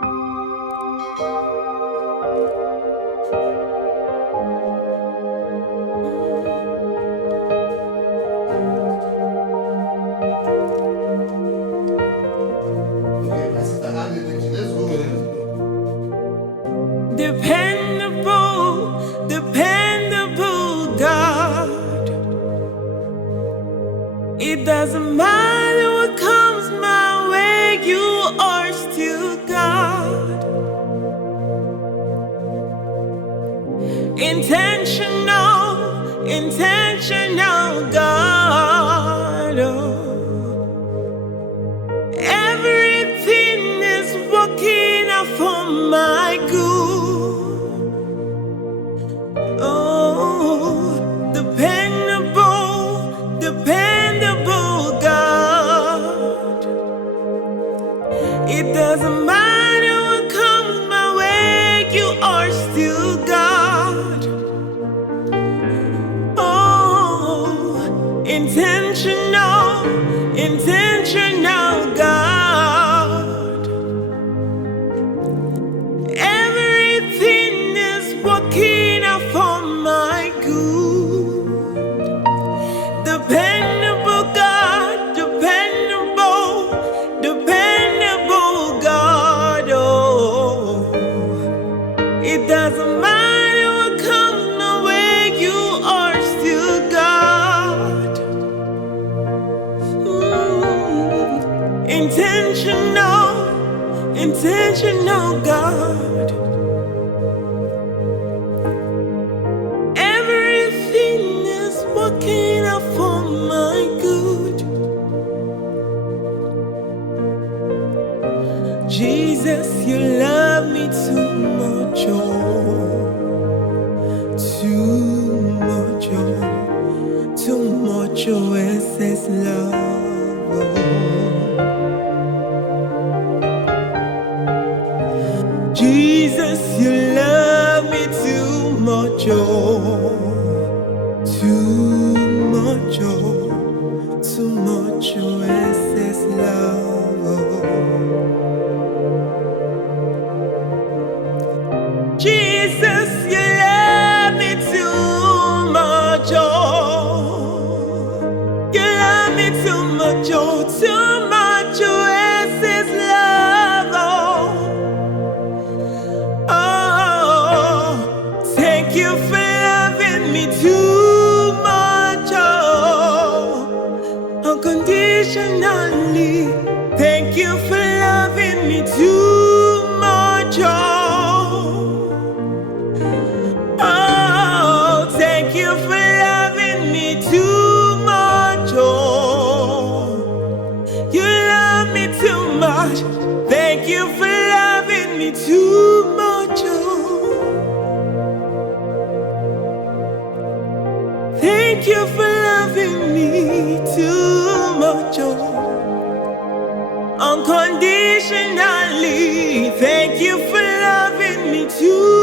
Dependable God. It doesn't matter what comes my way, you are still God. Intentional God. Everything is working out for my good. Oh, dependable God. It doesn't matter what comes my way, you are still God. Oh, intentional God. Everything is working out for my good. Dependable God, dependable God. Oh, it doesn't matter what comes my way, you are still God. Intentional God. Everything is working out for my good. Jesus, you love me too much, oh, too much, oh, excess love, oh. Jesus, you love me too much, oh, excess love, oh. Jesus, you love me too much, oh, you love me too much, oh, excess love, oh. Oh, thank you for loving me too much, oh, unconditionally. Thank you for loving me too much, oh. Oh, thank you for loving me too much, oh. You love me too much. Thank you for loving me too much, oh. Thank you for loving me too much, oh. Unconditionally. Thank you for loving me too